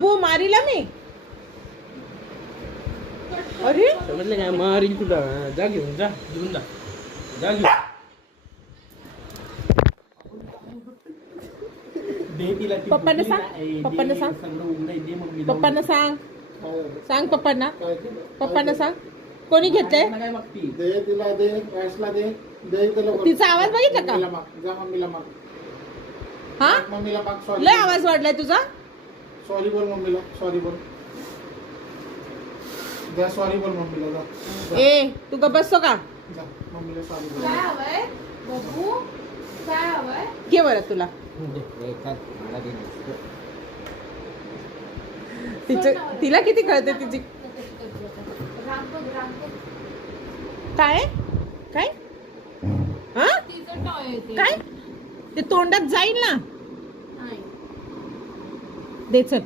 वो मारीला मी. अरे समजलं काय मारी तुला जा घेऊन जा घेऊन जा जा घेऊन दे तिला ती पप्पांना भुकली सांग, ना, ए, दे, पप्पांना सांग. सगळं उघडं दे मम्मीला. पप्पांना सांग, सांग पप्पांना, काय पप्पांना सांग. कोणी घेतलंय? काय मागती दे तिला दे रॅशला दे दे तिला वर. तिचा आवाज बघितला का? मम्मीला माग जा मम्मीला माग हा मम्मीला माग सॉरी लय आवाज वाढलाय तुझा. सॉरी बोल मम्मीला सॉरी बोल जा सॉरी बोल मम्मीला जा जा, ए तू गप्प बसतो का? जा मम्मीला सॉरी बोल काय हवंय बबू काय हवंय घे बरं तुला. तिचं तिला किती कळते तिची. रांग बघ काय काय हा तिचं टॉय आहे ते. काय ते तोंडात जाईल ना. नाही दे चल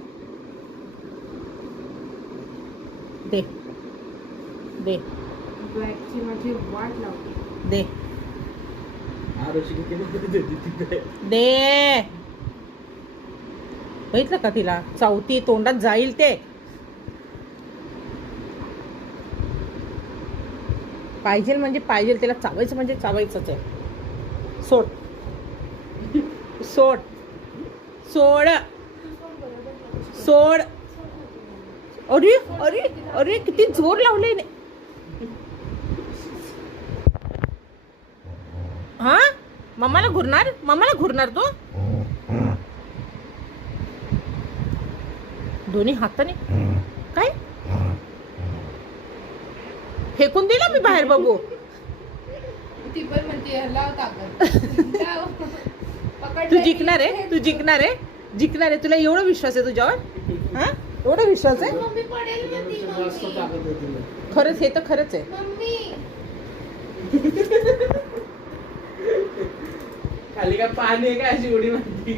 दे दे ब्लॅकची माझी वाट लावते. दे आरोशी किती बघत होती तिथे. दे. बघितलं का तिला चावती तोंडात जाईल ते. पाहिजे म्हणजे पाहिजे तिला चावायचं म्हणजे चावायचंच आहे. सोड सोड सोड सोड. अरे अरे अरे किती जोर लावले ने. हा मम्माला घुरणार तू. दोन्ही हाताने काय फेकून दिला मी बाहेर बघू. ती पण म्हणते लाव ताकद लाव. पकड तू जिंकणार आहे, तू जिंकणार आहे, जिंकणार आहे. तुला एवढा विश्वास आहे तुझ्यावर. हा एवढा विश्वास आहे. मम्मी पडेल म्हणती जास्त मम्मी. ताकद आहे तिला खरंच हे तर खरंच आहे. मम्मी खाली काय पाणी आहे काय अशी उडी मारती.